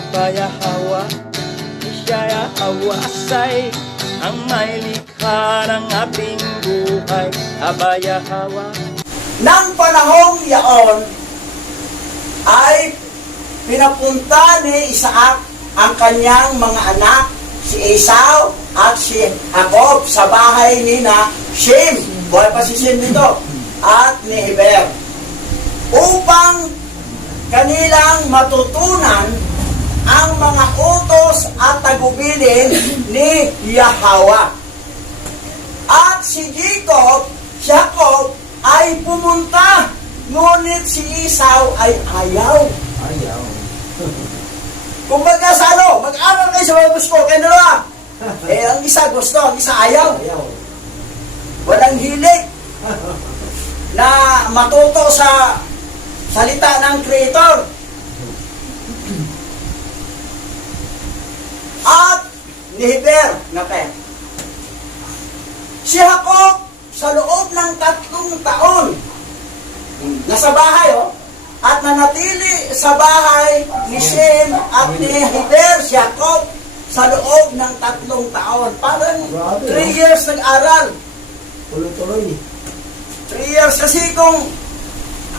Abaya Hawa, Ishaya Hawasay, ang may likha ng ating buhay. Abaya Hawa. Nang panahong yaon ay pinapunta ni Isaac ang kanyang mga anak, si Esau at si Jacob sa bahay ni na Shem, buhay pa si Shem dito, at ni Heber, upang kanilang matutunan ang mga utos at tagubilin ni Yahweh. At si Jacob ay pumunta, ngunit si Esau ay ayaw. Kumbaga sa mag-aral kayo sa mga gusto, kayo dalawa. Ang isa gusto, ang isa ayaw. Walang hilig na matuto sa salita ng Creator. At ni Heber, si Jacob sa loob ng 3 taon nasa bahay, at nanatili sa bahay ni Shem at ni Heber, si Jacob, sa loob ng 3 taon. Parang 3 years nag-aral. Tuloy-tuloy. 3 years. Kasi kung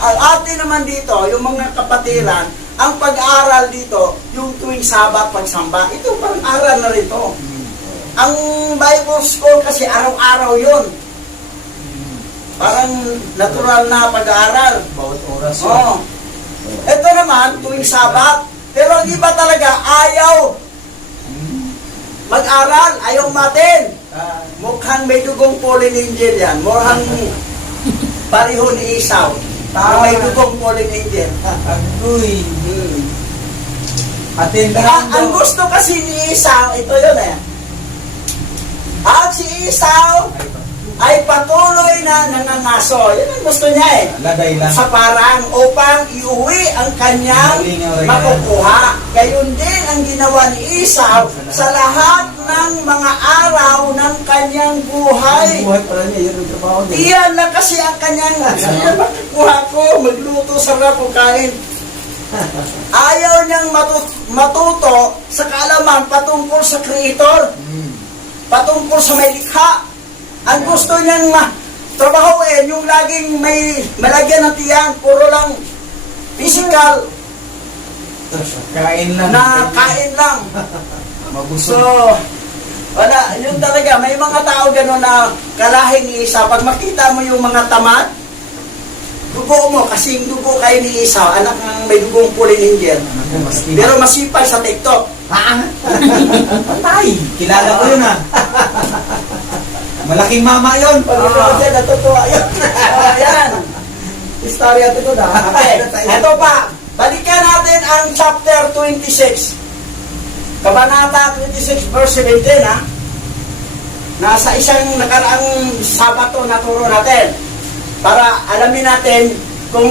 ang atin naman dito, yung mga kapatiran, ang pag-aaral dito, yung tuwing Sabat, pagsamba, ito parang aral na rin to. Ang Bible school kasi araw-araw yun. Parang natural na pag-aaral. Bawat oras yun. Oo. Ito naman, tuwing Sabat. Pero ang iba talaga, ayaw mag-aral, ayaw matin. Mukhang may dugong fallen angel yan. Mukhang pareho ni Esau. May dugong fallen angel. Agoy. Atin Ang gusto kasi ni Esau, ito yun At si Esau ay patuloy na nangangaso. Yan ang gusto niya Lagay lang. Sa parang upang iuwi ang kanyang makukuha. Gayon din ang ginawa ni Esau sa lahat ng mga araw ng kanyang buhay. Buhay pala niya, yun ang trabaho niya. Iyan lang kasi ang kanyang makukuha ko, magluto sarap o kain. Ayaw niyang matuto sa kaalaman patungkol sa Creator, patungkol sa may likha. Ang gusto niyang trabahoin, yung laging may malagyan ng tiyan, puro lang physical, Kain lang. na kain lang. Mabusog. So, wala, yun talaga, may mga tao gano'n na kalahin ni Esau. Pag makita mo yung mga tamad, dugo mo, kasing dugo kayo ni Esau, anak ng may dugong fallen angel. Pero masipag sa TikTok. Patay! Kilala ko yun Malaking mama yun. Pag-ito dyan, natutuwa yun. Ayan. Istorya ito na. Okay, ito pa. Balikan natin ang chapter 26. Kabanata 26 verse 17 Nasa isang nakaraang Sabato na turo natin para alamin natin kung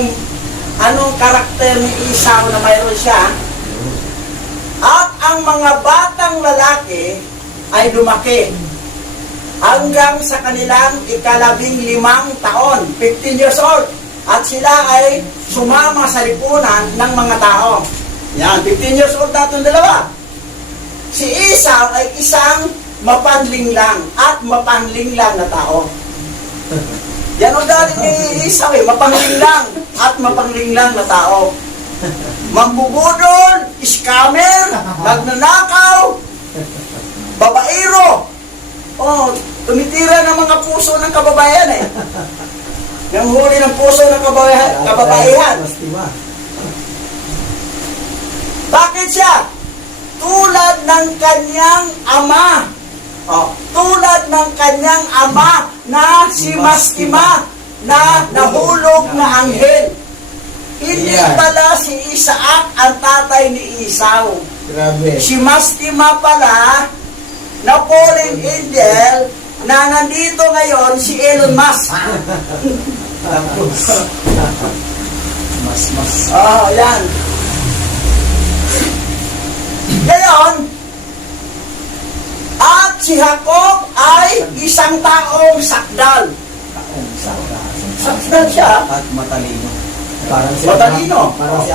anong karakter ni Esau na mayroon siya. At ang mga batang lalaki ay lumaki hanggang sa kanilang 15 taon, 15 years old. At sila ay sumama sa lipunan ng mga tao. Yan, 15 years old na itong dalawa. Si Esau ay isang mapanlinglang at mapanlinglang na tao. Yan ang galing ni Esau mapanlinglang at mapanlinglang na tao. Mambubudol, scammer, magnanakaw, babaero. Tumitira ng mga puso ng kababayan Nang huli ng puso ng kababaihan. Bakit siya? Tulad ng kanyang ama. Tulad ng kanyang ama na si Mastima na nahulog na anghel. Hindi pala si Isaac ang tatay ni Esau. Grabe. Si Mastima pala na fallen angel na nandito ngayon si Elon Musk. Mas. Yan. Ngayon, at si Jacob ay isang taong sakdal. Sakdal siya. At matalino. Matalino. Parang si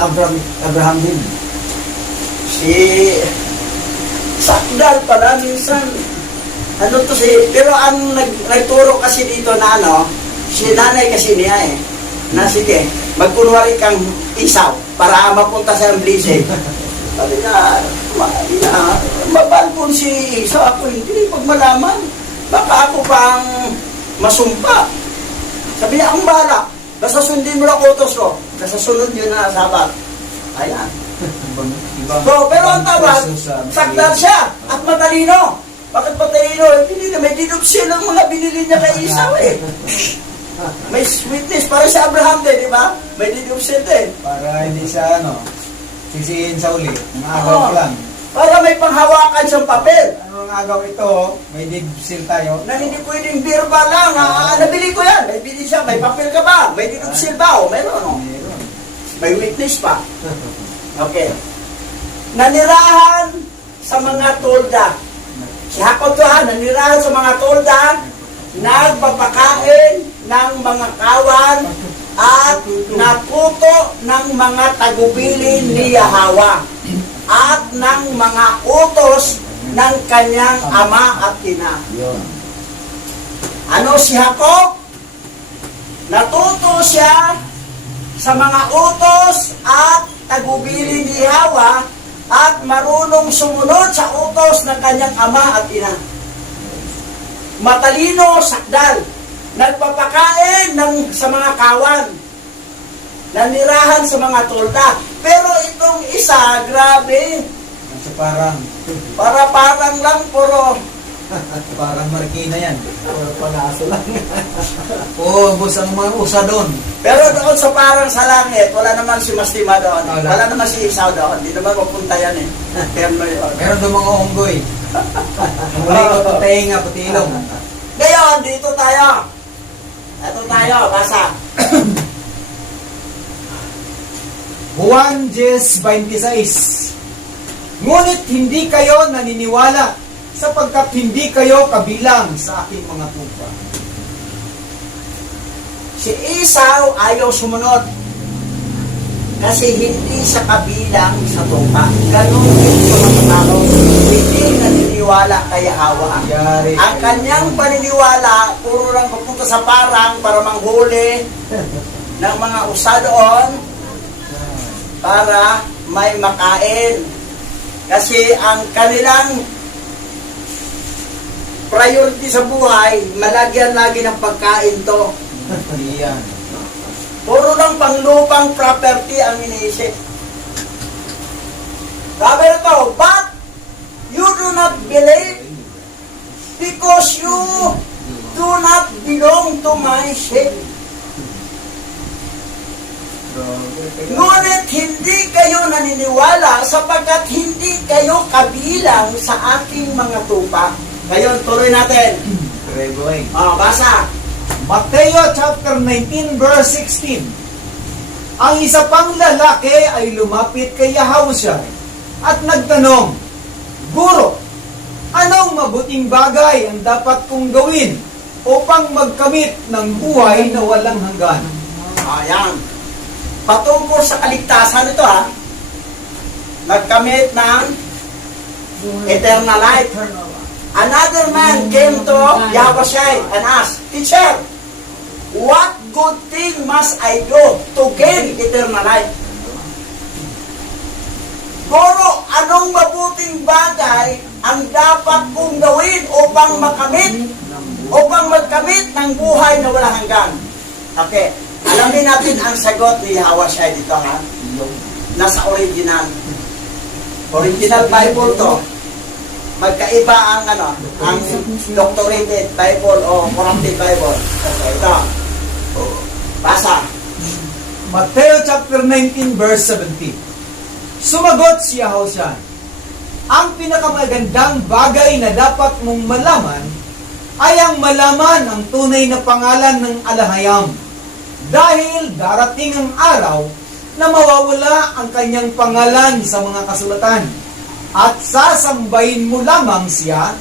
Abraham din. Si Si Sakdal pala minsan. Ano to pero ang nagturo kasi dito na si nanay kasi niya na sige, magkunwari kang isaw para mapunta sa blessing. Sabi niya, mabalpon si isaw ako, hindi pag malaman. Baka ako pang masumpa. Sabi niya, ang bala, basta sundin mo lang utos ko. Basta sunod yun na sabat. Ayan. So, pero ang tawag, Sakdal siya at matalino. Bakit matalino? Hindi na, may dinupsil ang mga binili niya kay Isaw May sweetness, para sa Abraham din, di ba? May dinupsil din. Para hindi siya, sisihin sa uli. Ang agaw lang. Para may panghawakan siyang papel. Ano ang agaw ito? May dinupsil tayo. Na hindi pwedeng verbal lang. Nabili ko yan. May bili siya. May papel ka ba? May dinupsil ba? O, meron, Meron. May witness pa. Okay. Nanirahan sa mga tolda. Si Jacob to nanirahan sa mga tolda, nagpapakain ng mga kawan at naputo ng mga tagubilin ni Yahawa at ng mga utos ng kanyang ama at ina. Ano si Jacob? Natuto siya sa mga utos at tagubilin ni Yahawa at marunong sumunod sa utos ng kanyang ama at ina. Matalino, Sakdal, nagpapakain sa mga kawan, nanirahan sa mga tolda. Pero itong isa, grabe, parang lang, puro Parang marikina yan. Puro pang-aso lang. Oo, bus ang mga usa doon. Pero doon sa parang sa langit, wala naman si Mastima doon. Wala naman si Isaw doon. Hindi naman mapunta yan Meron doon mga unggoy. Ang muli ko ito tainga, pati ilong. Ngayon, dito tayo. Ito tayo, basa. Juan 10:26. Ngunit hindi kayo naniniwala sapagkat hindi kayo kabilang sa aking mga tupa. Si Isaw ayaw sumunod. Kasi hindi siya kabilang sa tupa. Ganun din sa mga tao. Hindi naniniwala kay Yahawa. Ang kanyang paniniwala, puro lang papunta sa parang para manghuli ng mga usa doon para may makain. Kasi ang kanilang priority sa buhay, malagyan lagi ng pagkain to. Yan. Puro lang panglupang property ang iniisip. Sabi nito, but you do not believe because you do not belong to my sheep. Ngunit hindi kayo naniniwala sapagkat hindi kayo kabilang sa aking mga tupa. Ngayon, tuloy natin. Basa. Mateo chapter 19 verse 16. Ang isa pang lalaki ay lumapit kay Yahushua at nagtanong, Guro, anong mabuting bagay ang dapat kong gawin upang magkamit ng buhay na walang hanggan? Ayan. Patungkol sa kaligtasan ito nagkamit ng eternal life. Another man came to Yahushua and asked, Teacher, what good thing must I do to gain eternal life? Guro, anong mabuting bagay ang dapat kong gawin upang magkamit ng buhay na walang hanggan? Okay, alamin natin ang sagot ni Yahushua dito Nasa original Bible to. Magkaiba ang ang doctorated Bible o corrupted Bible. Ito. Basa. Mateo chapter 19 verse 17. Sumagot si Yahushua, ang pinakamagandang bagay na dapat mong malaman ay ang malaman ang tunay na pangalan ng Alahayam. Dahil darating ang araw na mawawala ang kanyang pangalan sa mga kasulatan. At sasambahin mo lamang siya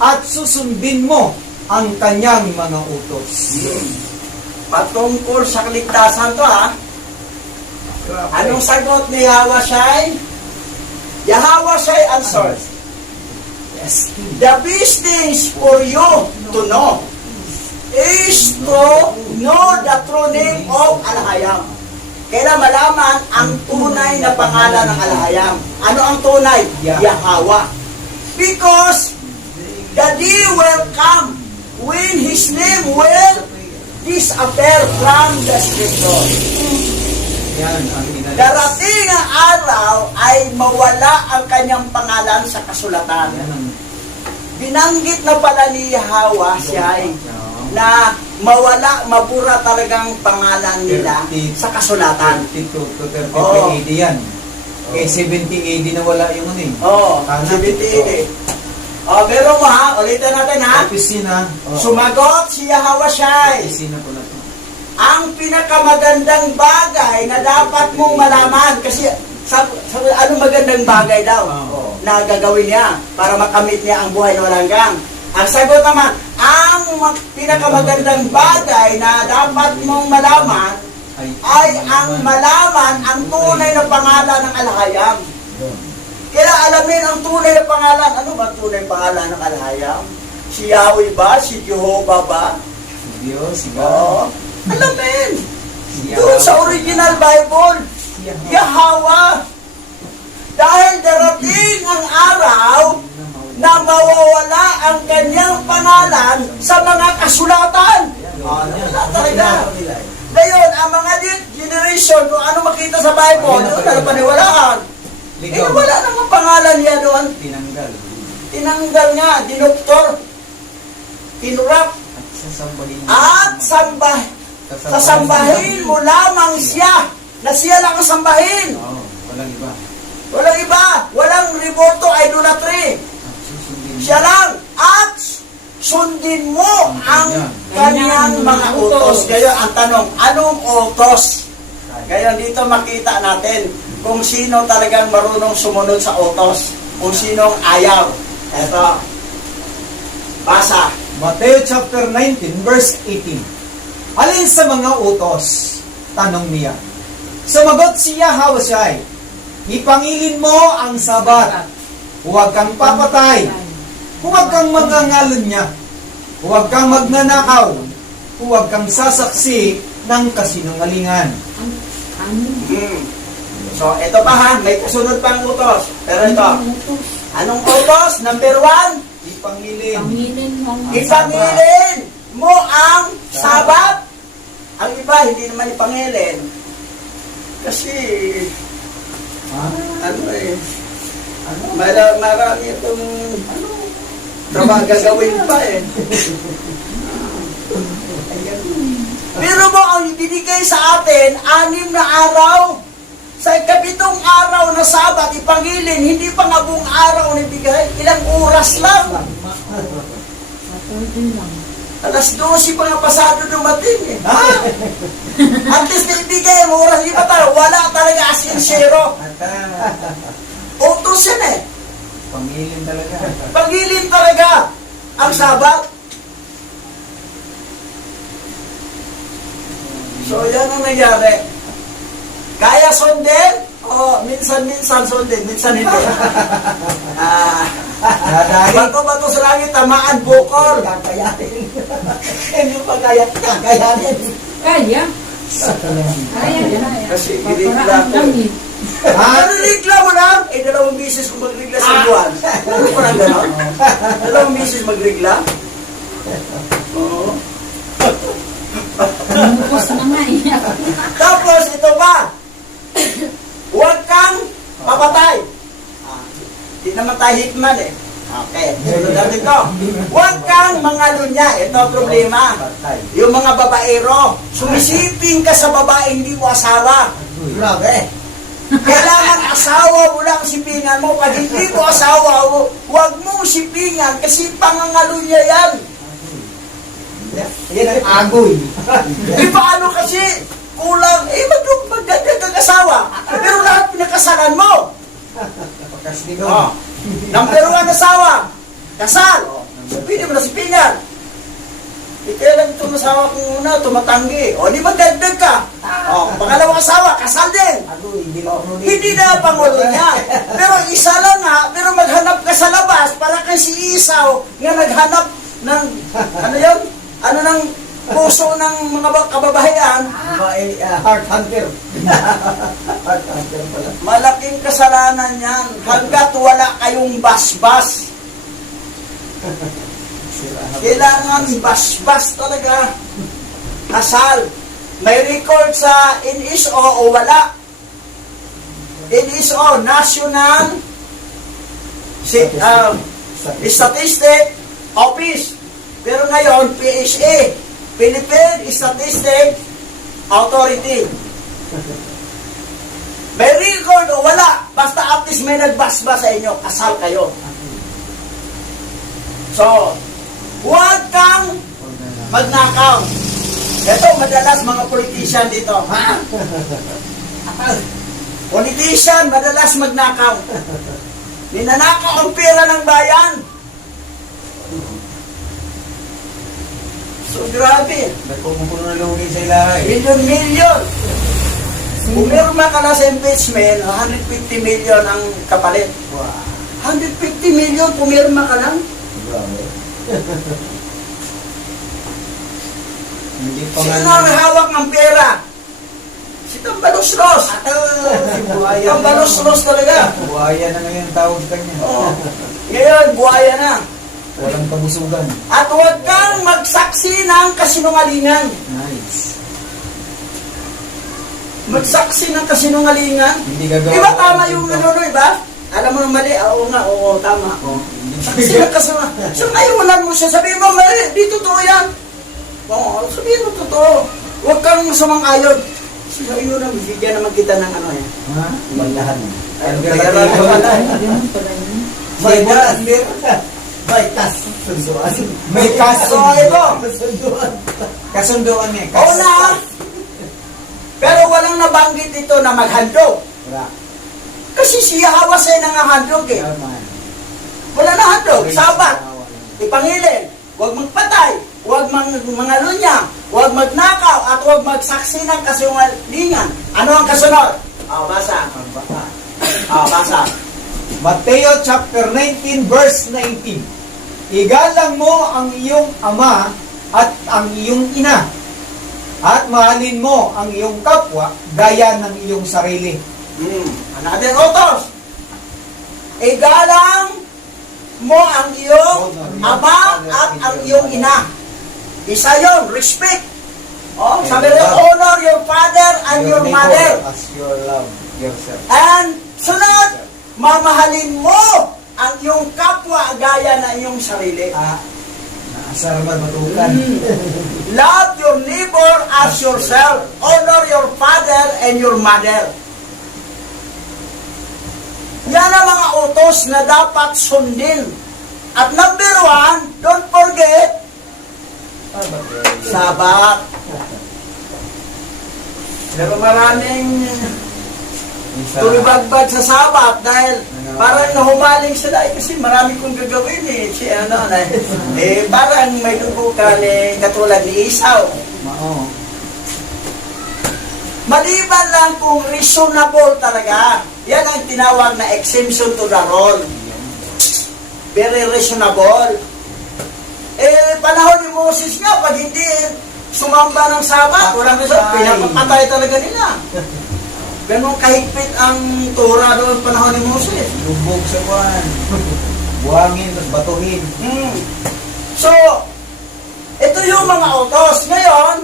at susundin mo ang kanyang mga utos. Patungkol sa kaligtasan to Anong sagot ni Yahushua? Yahweh answered, Yes. the best things for you to know is to know the true name of Al-Hayam. Kailan malaman ang tunay na pangalan ng Al-Hayam. Ano ang tunay? Yahweh. Because the day will come when His name will disappear from the scripture. Yan ang inalis. Darating ang araw ay mawala ang kanyang pangalan sa kasulatan. Yan ang Binanggit na pala ni Yahweh siya ay na mawala, mabura talagang pangalan nila sa kasulatan. 32 to 33 Oo. AD yan. Eh, 70 AD na wala yung ano eh. Oo, Tama. 70. Pero mo ha, ulitin natin ha. Opisina. Sumagot si Yahweh siya. Opisina po na to. Ang pinakamagandang bagay na dapat mong malaman, kasi anong magandang bagay daw na gagawin niya para makamit niya ang buhay na walang hanggan? Ang sagot naman, ang pinakamagandang bagay na dapat mong malaman ay ang malaman ang tunay na pangalan ng Al-Hayam. Kaya alamin ang tunay na pangalan. Ano ba ang tunay na pangalan ng Al-Hayam? Si Yahweh ba? Si Jehovah ba? Si Diyos, si Oo. God. Alamin. Doon sa original Bible, Yahweh. Dahil darating ang araw na mawawala ang kanyang pangalan sa mga kasulatan. Wala talaga. Ngayon, ang mga generation, kung ano makita sa Bible, doon na paniwalaan. Wala namang pangalan niya doon. Tinanggal. Tinanggal nga, dinoktor, tinurap, at sasambahin mo lamang siya, na siya lang ang sambahin. Oo, walang iba. Walang iba, walang riboto, idolatry. Siya lang, at sundin mo ang kanyang mga utos. Kaya ang tanong, anong utos? Kaya dito makita natin kung sino talagang marunong sumunod sa utos, kung sinong ayaw. Eto, basa. Mateo chapter 19, verse 18. Alin sa mga utos? Tanong niya. Sumagot si Yahweh, ipangilin mo ang Sabat. Huwag kang papatay. Huwag kang mangangalan niya. Huwag kang magnanakaw. Huwag kang sasaksi ng kasinungalingan. So, ito pa ha, may kasunod pang utos. Pero ito, anong utos? Number 1, Ipangilin. ipangilin mo ang Sabat. Ang iba, hindi naman ipangilin. Kasi, marami itong trabaho gagawin pa eh. Pero mo, ang ibinigay sa atin, 6 na araw. Sa 7 araw na Sabat, ipangilin, hindi pa nga buong araw na ibigay. Ilang oras lang. Alas 12 pa nga pasado dumating eh. Ha? At least na ibigay mo oras. Di ba tayo? Wala talaga as in zero. Utos yan eh. Pangilin talaga. Pangilin talaga ang Sabat. So yan ang nangyari. Kaya sundin? O minsan-minsan sundin, minsan hindi. Bato-bato sa langit, tamaan bukol. Kakayanin. Hindi pa kakayanin. Kaya. Kasi irigla ko. Ano rigla mo lang? 2 bisis kung magrigla sa buwan. Ano ko lang gano'n? 2 bisis magrigla? Oo. Lumukos na nga eh. Tapos, ito pa. Huwag kang papatay. Di naman tayo hitman eh. Okay, sunod natin ito. Huwag kang mangalunya. Ito ang problema. Yung mga babaero, sumisiping ka sa babae, hindi mo asawa. Grabe. Kailangan asawa mo lang sipingan mo. Pag hindi mo asawa, huwag mong sipingan kasi pangangalunya yan. Yan ang agoy. Di paano kasi kulang, magdagdag kang asawa. Pero lahat pinakasalan mo. Pagkastigo. Number 1 asawa, kasal. Pwede mo na sipingan. Kaya lang itong asawa kong una, tumatanggi. O, di magdagdag ka. O, pangalawang asawa, kasal din. Hindi na pangulo niya. Pero isa natin si Esau nga naghanap ng, ano yun? Ano ng puso ng mga kababayan? Heart hunter. Heart hunter pala. Malaking kasalanan yan hanggat wala kayong basbas. Kailangan basbas talaga. Kasal. May record sa NSO o wala? NSO, National Statistic Office. Pero ngayon, PSA, Philippine Statistic Authority. May record o wala? Basta at least may nagbasbas sa inyo, kasal kayo. So, huwag kang magnakaw. Ito, madalas mga politician dito. Ha? Politician, madalas magnakaw. Ninanakaw ang pera ng bayan. So, grabe. Nagpumupuno na lugi sa ilahay. Milyon-milyon. Pumirma ka na sa impeachment, 150 million ang kapalit. Wow. 150 million, pumirma ka lang. Grabe. Hindi pa Sino ang hawak ng pera? Si Tambalos-Ros. Si Buhaya Tambalos-Ros talaga. Buhaya na ngayon tawag kanya. Oo. Ngayon, buhaya na. Walang kabusugan. At huwag kang magsaksi ng kasinungalingan. Nice. Magsaksi ng kasinungalingan. Hindi gagawa. Di ba tama yung ano, ba? Alam mo na mali? Oo nga, oo, tama. Oh, Saksi ng kasinungalingan. So ngayon mo siya, sabihin mo, mali, di totoo yan. Oo, sabihin mo totoo. Huwag kang masamang ayon. So yun na, bigyan naman kita ng ano yan. Ha? Maglahan. Ay, bayaran ka pala. May may kasunduan. May kasunduan. ito. Kasunduan. Kasunduan niya. Oo na. Pero walang nabanggit ito na maghandog. Wala. Kasi siya hawas ay nangahandog eh. Yaman. Wala na handog. Sabat. Ipangilin. Huwag magpatay. Huwag mangalunya. Huwag magnakaw. At huwag magsaksi ng kasinungalingan. Ano ang kasunod? Basa. Basa. Mateo chapter 19 verse 19. Igalang mo ang iyong ama at ang iyong ina, at mahalin mo ang iyong kapwa gaya ng iyong sarili. Another utos. Igalang mo ang iyong ama at ang iyong ina. Isa yun, respect. Sabi rin, honor your father and your mother. As your love yourself. And sunod, mamahalin mo ang iyong kapwa gaya na iyong sarili. Naasar matukan. Love your neighbor as yourself. Honor your father and your mother. Yan ang mga utos na dapat sundin. At number 1, don't forget, Sabat. Pero maraming tulibagbag sa Sabat dahil parang nahumaling sila kasi marami kong gagawin parang may dugo ka katulad ni Esau. Maliban lang kung reasonable talaga. Yan ang tinawag na exemption to the rule. Very reasonable. Panahon ni Moses nga, pag hindi sumamba ng Sabat, walang reason, pinapapatay talaga nila. Ganon kahigpit ang Torah doon panahon ni Moses. Lubog sa buwan. Buhangin, batuhin. So, ito yung mga utos. Ngayon,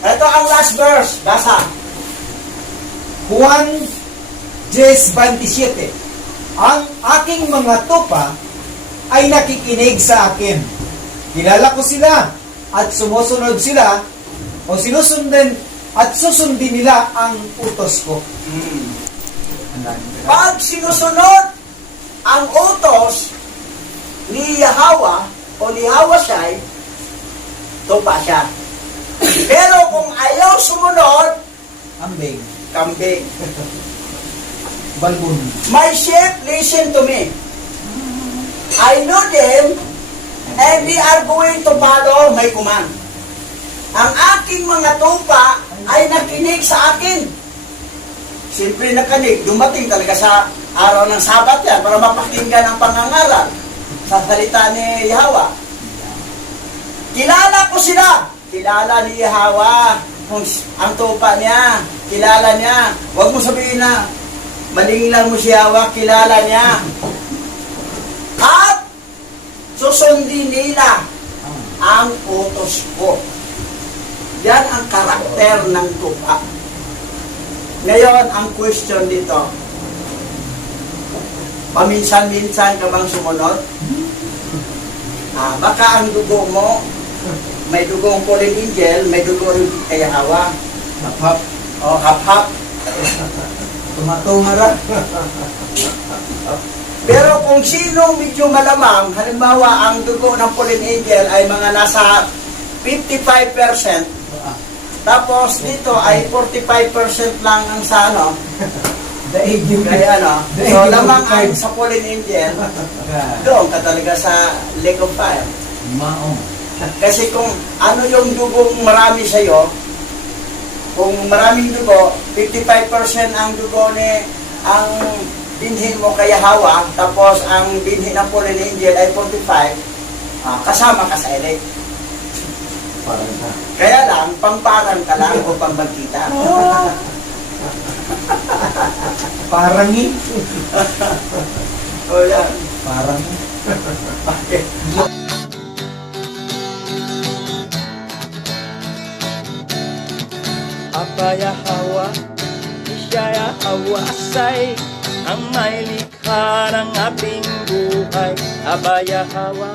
ito ang last verse. Basa. Juan 10:27. Ang aking mga tupa ay nakikinig sa akin. Kilala ko sila at sumusunod sila o sinusundin at susundin nila ang utos ko. Pag sinusunod ang utos ni Yahweh o ni Hawashai, tupa siya. Pero kung ayaw sumunod, Ambing. kambing. Balbon. My sheep listen to me. I know them and they are going to follow my command. Ang aking mga tupa ay nakinig sa akin. siyempre nakanig, dumating talaga sa araw ng Sabat yan para mapakinggan ang pangangaral sa salita ni Yahweh. Kilala ko sila. Kilala ni Yahweh kung ang tupa niya. Kilala niya. Huwag mo sabihin na maling lang mo si Yahweh, kilala niya. At susundin nila ang utos ko. Yan ang karakter ng tupa. Ngayon, ang question dito, paminsan-minsan ka bang sumunod? Baka ang dugo mo, may dugong fallen angel, may dugong kay Yahweh. Hap-hap. O, hap-hap. Tumatungara. Pero kung sino medyo malamang, halimbawa, ang dugo ng fallen angel ay mga nasa 55%, tapos dito ay 45% lang ang sa ano, Daigim. kaya ano, so lamang ang sa fallen angel, doon ka talaga sa lake of fire. Maong. Kasi kung ano yung dugong marami sa'yo, kung maraming dugo, 55% ang dugo ni ang binhin mo kay Yahweh, tapos ang binhin ng fallen angel ay 45, kasama ka sa elect. Parang ka. Kaya lang, pamparang ka lang o pambagkita. Parang O yan. Parang Okay. Aba Yahweh, siya Yahweh say ang may likha ng ating buhay. Aba Yahweh,